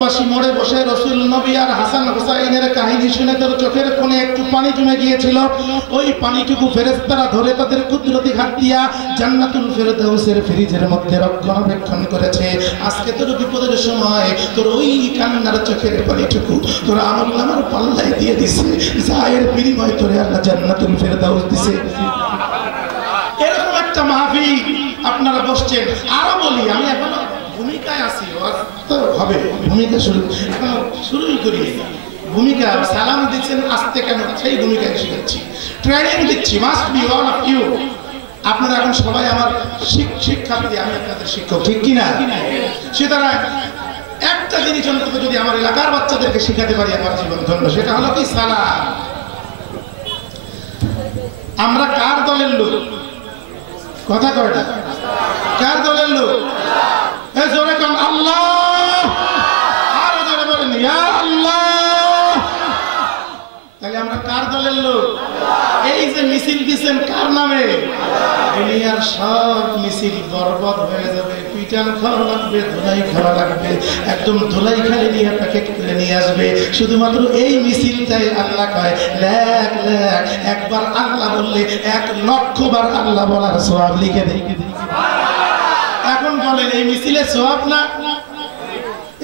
মোড়ে বসে রাসূল নবী আর হাসান হুসাইনের কাহিনী শুনে তার চোখের কোণে একটু পানি জমে গিয়েছিল। ওই পানিটুকু ফেরেশতারা ধরে তাদের কুদরতি হাত দিয়া জান্নাতুল ফেরদাউসের ফ্রিজের মধ্যে রক্ষণাবেক্ষণ করেছে। আজকে তোর বিপদের সময় তোর ওই কান্নার চোখের পানিটুকু তোর আমলনামার পাল্লায় দিয়ে দিছে, যায়ের বিনিময়ে তোরে আল্লাহ জান্নাতুল ফেরদাউস দিছে। এরকম একটা মাহফিল আপনারা বসছেন। আরো বলি, আমি এখনো ভূমিকায় আছি, হবে ভূমিকা শুরুই করি। ভূমিকা সালাম দিচ্ছেন আসতে কেন, সেই ভূমিকায় শিখাচ্ছি, ট্রেনিং দিচ্ছি। Must be all of you. আপনারা এখন সবাই আমার শিক্ষার্থী, আমি আপনাদের শিক্ষক, ঠিক কিনা? সুতরাং একটা জিনিস অন্তত যদি আমার এলাকার বাচ্চাদেরকে শিখাতে পারি আমার জীবন ধন্য, সেটা হলো কি সালাম। আমরা কার দলের লোক? কথা কয়টা? কার দলের লোক? জোরে কন আল্লাহ, আরো জোরে বলেন ইয়া আল্লাহ। তাহলে আমরা কার দলের লোক? এই যে মিছিল দিচ্ছেন কার নামে? দুনিয়ার সব মিছিল বরবাদ হয়ে যাবে, পিটান খাওয়া লাগবে, ধুলাই খাওয়া লাগবে, একদম ধুলাই খালি নিয়ে প্যাকেট করে নিয়ে আসবে। শুধুমাত্র এই মিছিলটাই আল্লাহ কয় লাখ লাখ, একবার আল্লাহ বললে 1,00,000 বার আল্লাহ বলার সওয়াব লিখে দেয়। এখন বলেন এই মিছিলে সওয়াব না?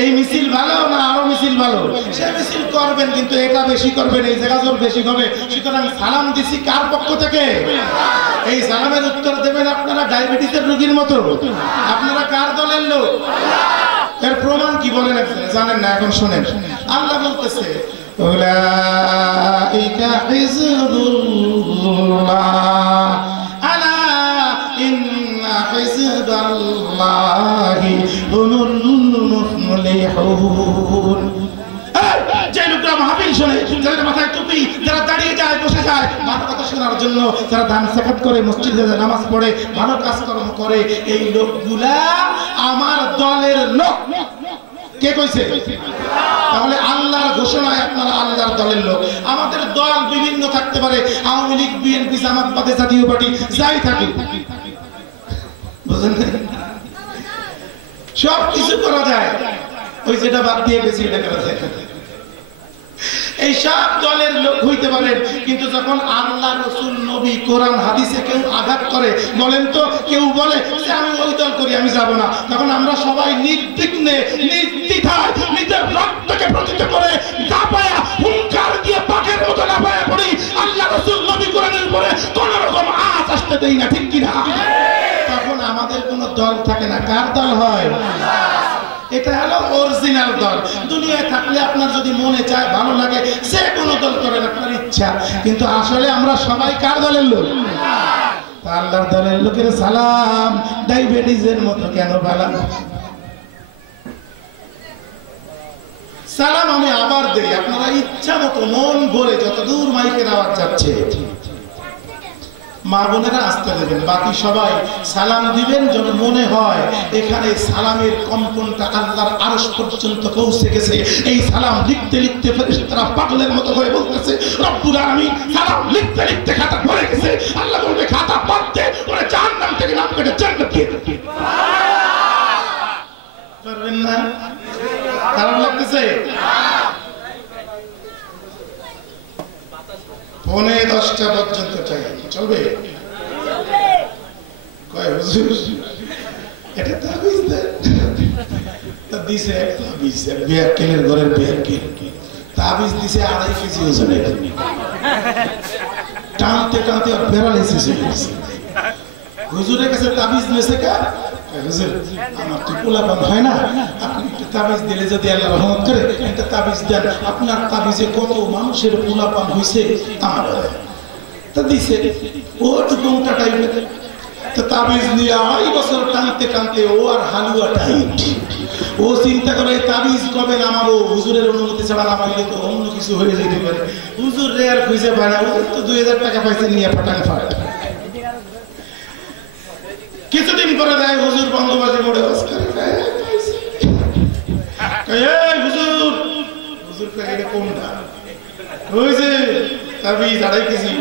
এই মিছিল ভালো না আরো মিছিল ভালো? সে মিছিল করবেন, কিন্তু এটা বেশি করবেন, এই জায়গা জোর বেশি হবে। সুতরাং সালাম দিছি কার পক্ষ থেকে? এই সালামের উত্তর দেবেন আপনারা ডায়াবেটিসের রোগীর মতো। আপনারা কার দলের লোক? এর প্রমাণ কি বলেন? জানেন না? এখন শুনেন। আল্লাহ বলতেছে উলাইকা হিজবুল্লাহ আলা ইন্না হিজবাল্লাহি হুমুল মুফলিহুন। যে লোকরা মাহফিল শোনে, যাদের মাথায় টুপি, যারা দাঁড়িয়ে যায় বসে যায় ভালো কথা শোনার জন্য, যারা দান সাকাত করে, মসজিদে নামাজ পড়ে, ভালো কাজকর্ম করে, এই লোকগুলা আমার দলের লোক। কে কইছে? তাহলে আল্লাহর ঘোষণায় আপনারা আল্লাহর দলের লোক। আমাদের দল বিভিন্ন থাকতে পারে, আওয়ামী লীগ, বিএনপি, জামাত, জাতীয় পার্টি, যাই থাকে, বুঝলেন? সব কিছু করা যায়, ওই যেটা বাদ দিয়ে বেশি এটা করা যায়। এই সব দলের লোক হইতে পারেন, কিন্তু যখন আল্লাহ, রাসূল, নবী, কোরআন, হাদিসে কেউ আঘাত করে, বলেন তো কেউ বলে যে আমি ওই দল করি, আমি যাব না, তখন আমরা সবাই নির্বিঘ্নে নির্দ্বিধায় নিজের রক্তকে প্রতিষ্ঠা করে লাফায়া হুঙ্কার দিয়ে পাকের মতো লাফায়া পড়ি। আল্লাহ, রাসূল, নবী, কোরআনের উপরে কোন রকম আঁচ আসতে দেই না, ঠিক কিনা? তখন আমাদের কোনো দল থাকে না। কার দল হয়? এটা হলো অরিজিনাল দল। দুনিয়ায় থাকলে আপনার যদি মনে চায়, ভালো লাগে, যে কোনো দল করেন, আপনার ইচ্ছা, কিন্তু আসলে আমরা সবাই কার দলের লোক? আল্লাহর দলের লোকের সালাম ডায়াবেটিসের মতো কেন বালাম? সালাম আমি আবার দেই, আপনারা ইচ্ছা মতো মন ভরে যত দূর মাইকের আওয়াজ যাচ্ছে মা বোনেরা আসতে দেবেন, বাকি সবাই সালাম দিবেন যেন মনে হয় এখানে সালামের কম্পনটা আল্লাহর আরশ পর্যন্ত পৌঁছে গেছে। এই সালাম লিখতে লিখতে ফেরেশতারা পাগলের মতো হয়ে বলতেছে রব্বুল আলামিন, সালাম লিখতে লিখতে খাতা ভরে গেছে। আল্লাহ বলবে খাতা বাদ দে, ওরে জাহান্নাম থেকে নাম কেটে জান্নাত দিয়ে দেবে। পারবেন না? খারাপ লাগতেছে? 9:45 পর্যন্ত টাইম চলবে? কয় হুজুর এটা তাবিজ দেন? তা দিছে তাবিজ, বিয়াকেলের ঘরের বিয়াকেল তাবিজ দিছে 2.5 কেজি ওজনের। টানতে টানতে প্যারালাইসিস হয়ে গেছে। হুজুরের কাছে তাবিজ নেছে কার? হুজুর আমার তো পোলাপান হয় না, আপনি একটা তাবিজ দিলে যদি আল্লাহ রহমত করে একটা তাবিজ দেন, আপনার তাবিজে কত মানুষের পোলাপান হয়েছে আমার। তা দিছে ওটুকুটা টাইপের। তো তাবিজ নিয়ে 2.5 বছর টানতে টানতে ও আর হালুয়া টাইট। ও চিন্তা করে তাবিজ কবে নামাবো, হুজুরের অনুমতি ছাড়া নামাইলে তো অন্য কিছু হয়ে যেতে পারে। হুজুর রে আর খুঁজে পায় না, হুজুর তো 2000 টাকা পাইছে নিয়ে ফাটান ফাট। কিছুদিন পরে দেয় হুজুর বঙ্গবাসী মোড়ে বাস করে হুজুর, হুজুর এটা কোনটা? ওই যে তাবিজ 2.5 কেজি।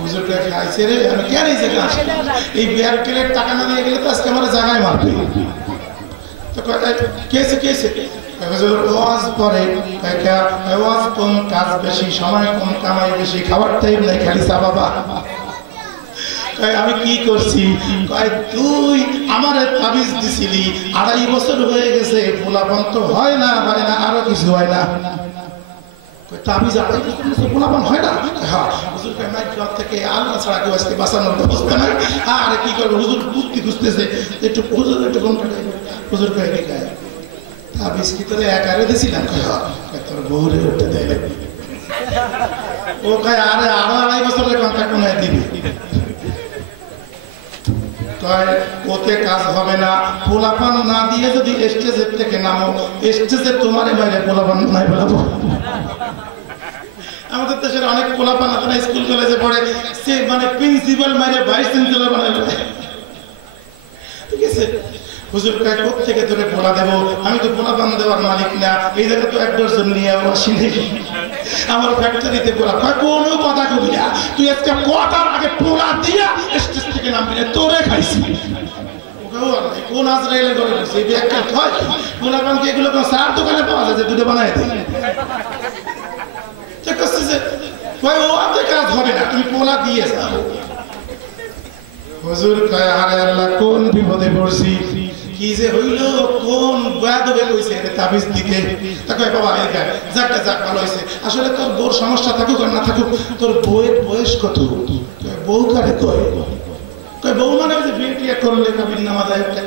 হুজুরটা খাইছে রে, আমি কেন এই জায়গায় আসি? এই বিয়ার কেলের টাকা না দিয়ে গেলে তো আজকে আমার জায়গায় মারবে। তো কেসে কেসে ওয়াজ পরে ওয়াজ কম কাজ বেশি সময় কম কামাই বেশি খাবার টাইম নাই খালি চা বাবা আমি কি করছি তুই আমার তাবিজ দিছিলি 2.5 বছর হয়ে গেছে পোলাপান তো হয় না আরো কিছু হয় না তাবিজ 2.5 বছর পোলাপান হয় না হ্যাঁ হুজুর মাইক থেকে আল্লাহ ছাড়া কেউ আজকে বাঁচানোর ব্যবস্থা নাই আর কি করবো হুজুর বুদ্ধি খুঁজতেছে একটু হুজুর একটু কম হুজুর কয়ে কি গায়ে তাবিজ কি তোরে একারে দিছিলাম তোর বউরে উঠতে দেয় ও কয় আরে আরো 2.5 বছরের কন্ট্রাক্ট মনে দিবি ওতে কাজ হবে না পোলাপান না দিয়ে যদি স্টেজের থেকে নামো স্টেজে তোমারে বাইরে পোলাপান নাই বলাবো আমাদের দেশের অনেক পোলাপান আছে না স্কুল কলেজে পড়ে সে মানে প্রিন্সিপাল মাইরে ভাইস চ্যান্সেলর বানাই ঠিক আছে হুজুর কয় কোথা থেকে তোরে পোলা দেবো আমি তো পোলাপান দেওয়ার মালিক না এই জায়গা তো 1 ডজন নিয়ে আসি নাকি আমার ফ্যাক্টরিতে পোলা কয় কোনো কথা কবি না তুই আজকে কটার আগে পোলা দিয়া স্টেজ থেকে নামবি না তোরে খাইছি কোন আজরাইলের ঘরে বসে ব্যাখ্যা হয় পোলাপান কি এগুলো কোন সার দোকানে পাওয়া যায় যে দুটো বানায় দেয় ঠিক আছে যে কয় ও আজকে কাজ হবে না তুমি পোলা দিয়ে যাও হুজুর কয় আরে আল্লাহ কোন বিপদে পড়ছি কি যে হইল কোন গাদবে কইছে রে তাবিজ দিতে তাকে বাবা এই গায় যাকটা যাক ভালো হইছে আসলে তোর বউর সমস্যা থাকুক আর না থাকুক তোর বউয়ের বয়স কত বউ কারে কয় বউ মানে যে বিয়ে করলে কাবিন নামাজ একটা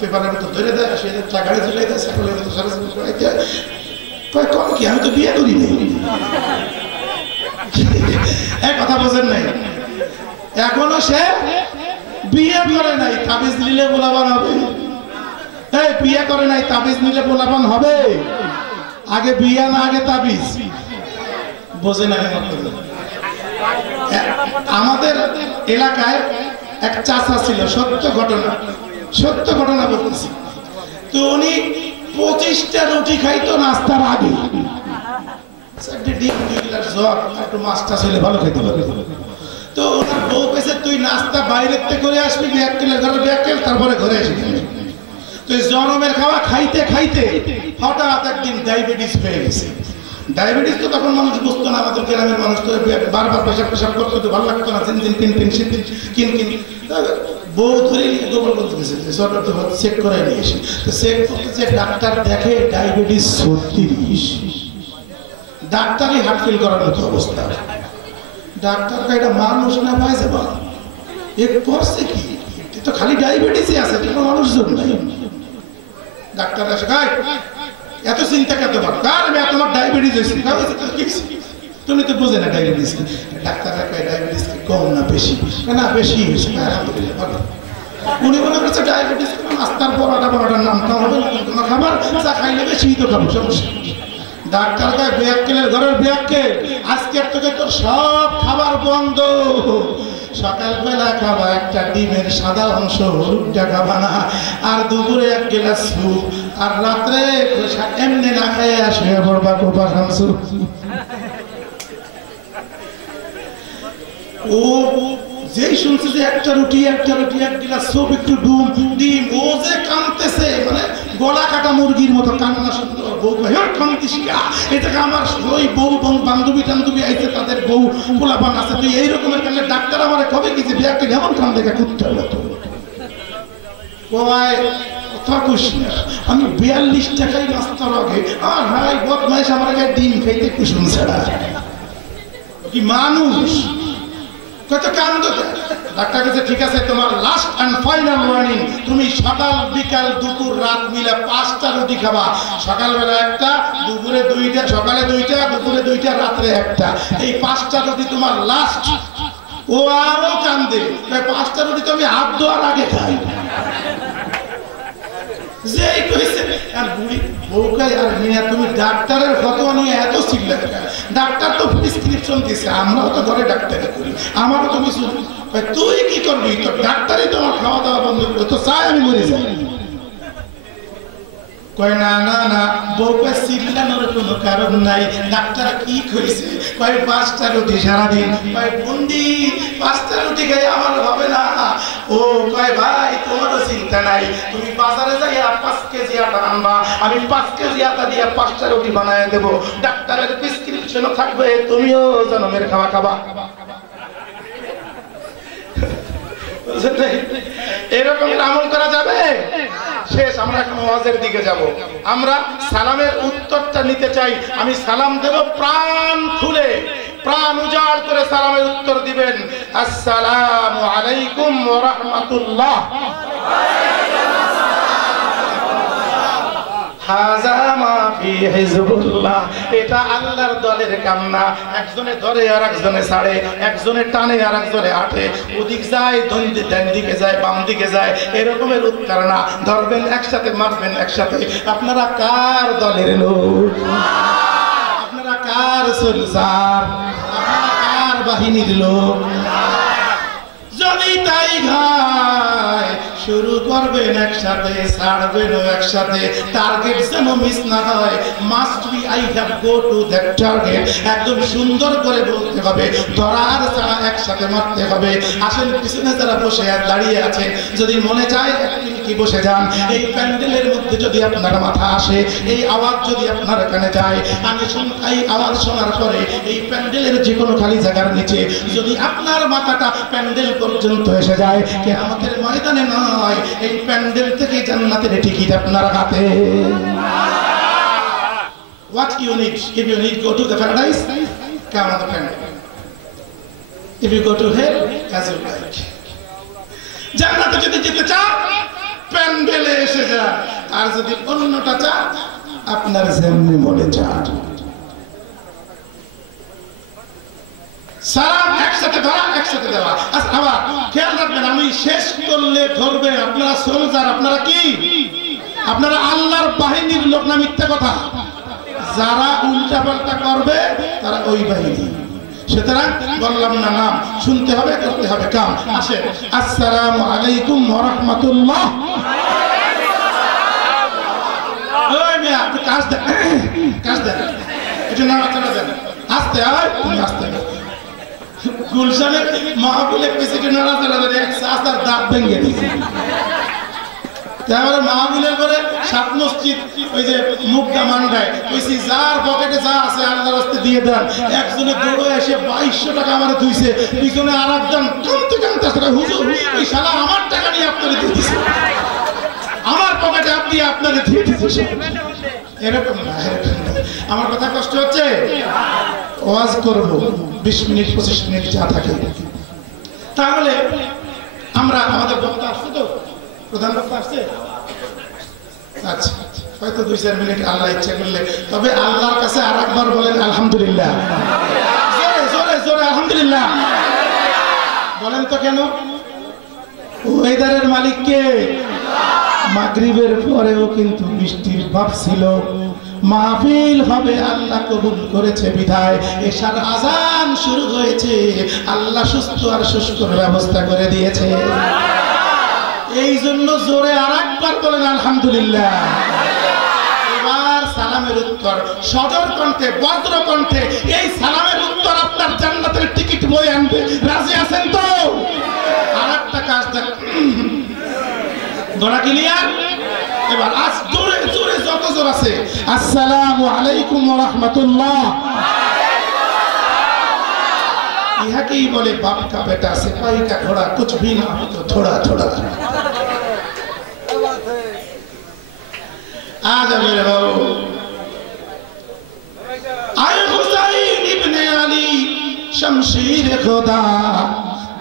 পেপারের মতো ধরে দেয় সে গাড়ি চলে দেয় সকলের মতো সারা কয় কম কি আমি তো বিয়ে করি নাই এক কথা বোঝেন নাই এখনো সে বিয়ে করে নাই তাবিজ নিলে পোলাপান হবে এই বিয়ে করে নাই তাবিজ নিলে পোলাপান হবে আগে বিয়ে না আগে তাবিজ বোঝে না আমাদের এলাকায় এক চাচা ছিল সত্য ঘটনা বলতেছি তো উনি 25টা রুটি খাইতো নাস্তার আগে একটু মাছটা ছেলে ভালো খেতে পারে তো ওনার বউ পেয়েছে তুই নাস্তা বাইরের থেকে করে আসবি ব্যাগ তারপরে ঘরে আসবি তো জনমের খাওয়া খাইতে খাইতে হঠাৎ একদিন ডায়াবেটিস হয়ে গেছে ডায়াবেটিস তো তখন মানুষ বুঝতো না আমাদের গ্রামের মানুষ তো বারবার পেশাব করতে তো ভালো লাগতো না দিন কিন বউ ধরে গোবর বলতে গেছে চেক করে নিয়ে এসে তো চেক করতে ডাক্তার দেখে ডায়াবেটিস 36 ডাক্তারই হার্ট ফেল করার মতো অবস্থা ডাক্তার এটা মানুষ না পাই যাবা এ করছে কি তো খালি ডায়াবেটিসই আছে কোনো মানুষজন নাই ডাক্তার আসে এত চিন্তা কেন তোমার ডায়াবেটিস হয়েছে তুমি তো বোঝে না ডায়াবেটিস কি ডাক্তার ডায়াবেটিস কি কম না বেশি না বেশি হয়েছে উনি মনে করছে ডায়াবেটিস নাস্তার পরোটার নামটা হবে কোনো খাবার চা খাইলে বেশি তো খাবো সমস্যা ডাক্তার কয় ব্যাককেলের ঘরের ব্যাককেল আজকের থেকে তোর সব খাবার বন্ধ সকালবেলা খাবা একটা ডিমের সাদা অংশ হলুদটা খাবা না আর দুপুরে 1 গ্লাস স্যুপ আর রাত্রে এমনি না খেয়ে আসবে বড়বা কোপা খামসু ও যেই শুনছে যে একটা রুটি 1 গ্লাস স্যুপ একটু ডিম ও যে কাঁদতেছে মানে গলা কাটা মুরগির মতো কান্না শুনতে বউ কান্দিস এটাকে আমার ওই বউ বান্ধবী আইছে তাদের বউ পোলাপান আছে তুই এইরকমের কারণে ডাক্তার আমার কবে কি যে বিয়াকে যেমন কান দেখে কুত্তে হলো আমি 42 টাকায় নাস্তার আগে আর হাই বদমাইশ আমার গায়ে ডিম খাইতে কুসুম ছাড়া কি মানুষ কত কান্দ ডাক্তার কাছে ঠিক আছে তোমার লাস্ট এন্ড ফাইনাল ওয়ার্নিং তুমি সকাল বিকাল দুপুর রাত মিলে 5টা রুটি খাবা সকালবেলা একটা দুপুরে 2টা সকালে 2টা দুপুরে 2টা রাত্রে একটা এই 5টা রুটি তোমার লাস্ট ও আরো কান্দে 5টা রুটি তো আমি হাত ধোয়ার আগে খাই যেই কইছে আর বুড়ি বউকাই আর মিয়া তুমি ডাক্তারের ফতোয়া নিয়ে এত চিল্লা ডাক্তার তো প্রেসক্রিপশন দিছে আমরাও তো ঘরে ডাক্তারি করি আমারও তো কিছু তুই কি করবি তো ডাক্তারই তো আমার খাওয়া দাওয়া বন্ধ করে তো চাই আমি মরে যাই কয় না বউকে চিল্লানোর কোনো কারণ নাই। ডাক্তার কি কইছে? কয় 5টা রুটি সারাদিন। কয় বন্দি 5টা রুটি খাই আমার হবে না। ও কয় ভাই তোমারও চিন্তা নাই, তুমি বাজারে যাইয়া 5 কেজি আটা আনবা, আমি 5 কেজি আটা দিয়া 5টা রুটি বানায় দেব। ডাক্তারের প্রেসক্রিপশনও থাকবে, তুমিও জনমের খাওয়া খাবা। এরকম আমল করা যাবে? শেষ। আমরা এখন ওয়াজের দিকে যাব। আমরা সালামের উত্তরটা নিতে চাই। আমি সালাম দেব, প্রাণ খুলে প্রাণ উজাড় করে সালামের উত্তর দিবেন। আসসালামু আলাইকুম ওয়া রাহমাতুল্লাহ। এটা আল্লাহর দলের কাম না। একজনে ধরে আর একজনে ছাড়ে, একজনে টানে আর একজনে আটে, ওদিক যায় ডান দিকে যায় বাম দিকে যায়, এরকমের উত্তর না। ধরবেন একসাথে, মারবেন একসাথে। আপনারা কার দলের লোক? আপনারা কার সরদার? আপনারা কার বাহিনীর লোক? যদি তাই ভাই শুরু করবেন একসাথে, ছাড়বেন একসাথে, টার্গেট যেন মিস না হয়। Must be I have go to that target. একদম সুন্দর করে বলতে হবে, ধরার ছাড়া একসাথে মারতে হবে। আসেন পিছনে যারা বসে আর দাঁড়িয়ে আছে, যদি মনে চায় কি বসে যান। এই প্যান্ডেলের মধ্যে যদি আপনার মাথা আসে, এই আওয়াজ যদি আপনার কানে যায়, আমি এই আওয়াজ শোনার পরে এই প্যান্ডেলের যে কোনো খালি জায়গার নিচে যদি আপনার মাথাটা প্যান্ডেল পর্যন্ত এসে যায়, কিয়ামতের ময়দানে নয়, এই প্যান্ডেল থেকে জান্নাতের টিকিট আপনার হাতে। What you need? If you need go to the paradise, come on the pandel. If you go to hell, as you like. জান্নাতে যদি যেতে চান, প্যান্ডেলে এসে যান। আর যদি অন্যটা চান, আপনার যেমনি মনে চান। সালাম একসাথে ধরা, একসাথে দেওয়া। আচ্ছা আবার খেয়াল রাখবেন, আমি শেষ করলে ধরবেন। আপনারা সোলজার, আপনারা কি? আপনারা আল্লাহর বাহিনীর লোক না? মিথ্যা কথা। যারা উল্টা পাল্টা করবে তারা ওই বাহিনী। সুতরাং বললাম না, নাম শুনতে হবে, করতে হবে কাম। আসে আসসালামু আলাইকুম ওয়া রাহমাতুল্লাহ। ওই মিয়া আপনি কাজ দেন, কাজ দেন, এটা না চলে যান। আস্তে আয়, তুমি আস্তে। গুলশানের মাহফিলের পিছনে নাড়াচাড়া করে এক সাস্তার দাঁত ভেঙে দিয়েছে। তারপরে মাহফিলের পরে সাত মসজিদ ওই যে মুখটা মান্ডায় কইছি, যার পকেটে যা আছে আল্লাহর রাস্তে দিয়ে দেন। একজনে দৌড়ে এসে 2200 টাকা আমারে দিয়েছে, পিছনে আর একজন কাঁদতে কাঁদতে আসলে, হুজুর ওই শালা আমার টাকা নিয়ে আপনারে দিয়ে দিয়েছে, আমার পকেটে আপনি আপনারে দিয়ে দিয়েছে। এরকম না, এরকম না। আমার কথা কষ্ট হচ্ছে? ওয়াজ করবো 20 মিনিট 25 মিনিট যা থাকে। তাহলে আমরা আমাদের বক্তা আসছে তো, প্রধান বক্তা আসছে? আচ্ছা, হয়তো 2-4 মিনিট আল্লাহ ইচ্ছা করলে। তবে আল্লাহর কাছে আর একবার বলেন আলহামদুলিল্লাহ। জোরে জোরে জোরে আলহামদুলিল্লাহ বলেন তো। কেন? ওয়েদারের মালিক কে? মাগরিবের পরেও কিন্তু বৃষ্টির ভাব ছিল। মাহফিল হবে, আল্লাহ কবুল করেছে বিধায় এশার আজান শুরু হয়েছে, আল্লাহ সুস্থ আর শুষ্কর ব্যবস্থা করে দিয়েছে। এই জন্য জোরে আর একবার বলেন আলহামদুলিল্লাহ। এবার সালামের উত্তর সদর কণ্ঠে, বজ্র কণ্ঠে এই সালামের উত্তর আপনার জান্নাতের টিকিট বয়ে আনবে। রাজি আছেন তো? আর একটা কাজ দেখ, ধরা ক্লিয়ার? এবার আজ জোরে জোরে যত জোর আছে, আসসালামু আলাইকুম ওয়া রাহমাতুল্লাহ। ইহাকেই বলে বাপ কা বেটা সিপাही का घोड़ा कुछ भी ना हो तो थोड़ा थोड़ा। आजा मेरे बाबू, आए हुसैन इब्ने अली शमशीर खुदा,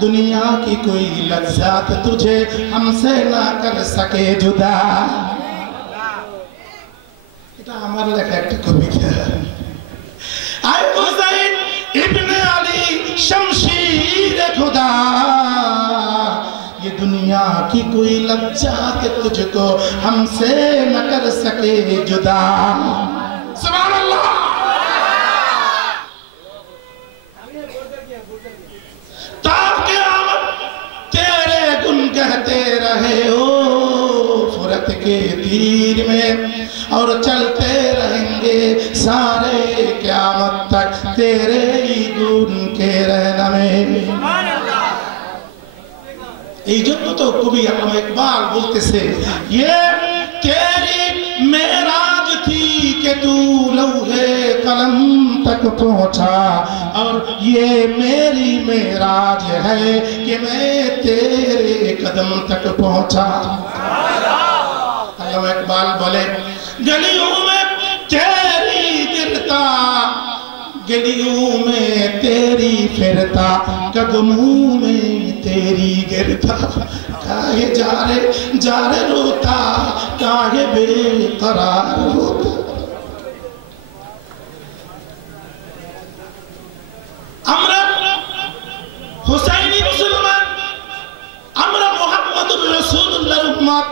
दुनिया की कोई लज्जत तुझे हमसे ना कर सके जुदा। এটা আমার লেখা একটা কবিতা। आए हुसैन इब्ने अली शमशीर खुदा, ये दुनिया की कोई लज्जत तुझको हमसे न कर सके जुदा। सुभान अल्लाह। ताकि हम तेरे गुन कहते रहे हो फुरत के तीर में, और चलते रहेंगे सारे क़यामत तक तेरे ही गुण के रहना में। এই জন্য তো কবি আল্লামা ইকবাল বলতেছে ये तेरी मेराज थी कि तू लौहे कलम तक पहुंचा और ये मेरी मेराज है कि मैं तेरे कदम तक पहुंचा। अल्लामा इकबाल बोले गलियों में तेरी गिरता गलियों में तेरी फिरता कदमों में तेरी गिरता काहे जा रे रोता काहे बेकरार होता। আমরা হুসাইনি মুসলমান, আমরা মুহাম্মদুর রাসূলুল্লাহর উম্মত।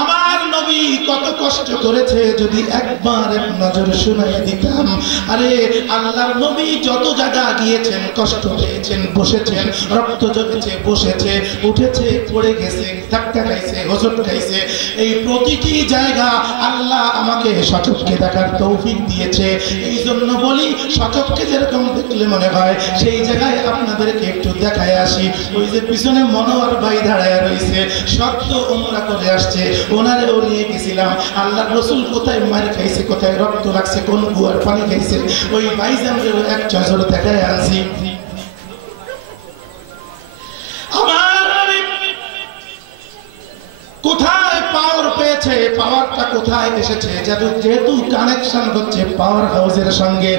আমার নবী কত কষ্ট করেছে যদি একবার এক নজর শুনাই দিতাম। আরে আল্লাহর নবী যত জায়গা গিয়েছেন কষ্ট পেয়েছেন, বসেছেন, রক্ত ঝরেছে, বসেছে, উঠেছে, পড়ে গেছে, ধাক্কা খাইছে, হোঁচট খাইছে, এই প্রতিটি জায়গা আল্লাহ আমাকে সচক্ষে দেখার তৌফিক দিয়েছে। এই জন্য বলি সচক্ষে যেরকম দেখলে মনে হয় সেই জায়গায় আপনাদেরকে একটু দেখায় আসি। ওই যে পিছনে মনোয়ার ভাই দাঁড়ায় রয়েছে, সত্য উমরা করে আসছে, ওনারেও নিয়ে গেছিলাম। আল্লাহ রসুল কোথায় মার খাইছে, কোথায় রক্ত লাগছে, কোন গুয়ার পানি খাইছে, ওই ভাইজানরেও এক নজর দেখায় আনছি। আমার নবী কোথায় পাওয়ার পেয়েছে, পাওয়ারটা কোথায় এসেছে, যেহেতু কানেকশন হচ্ছে পাওয়ার হাউসের সঙ্গে।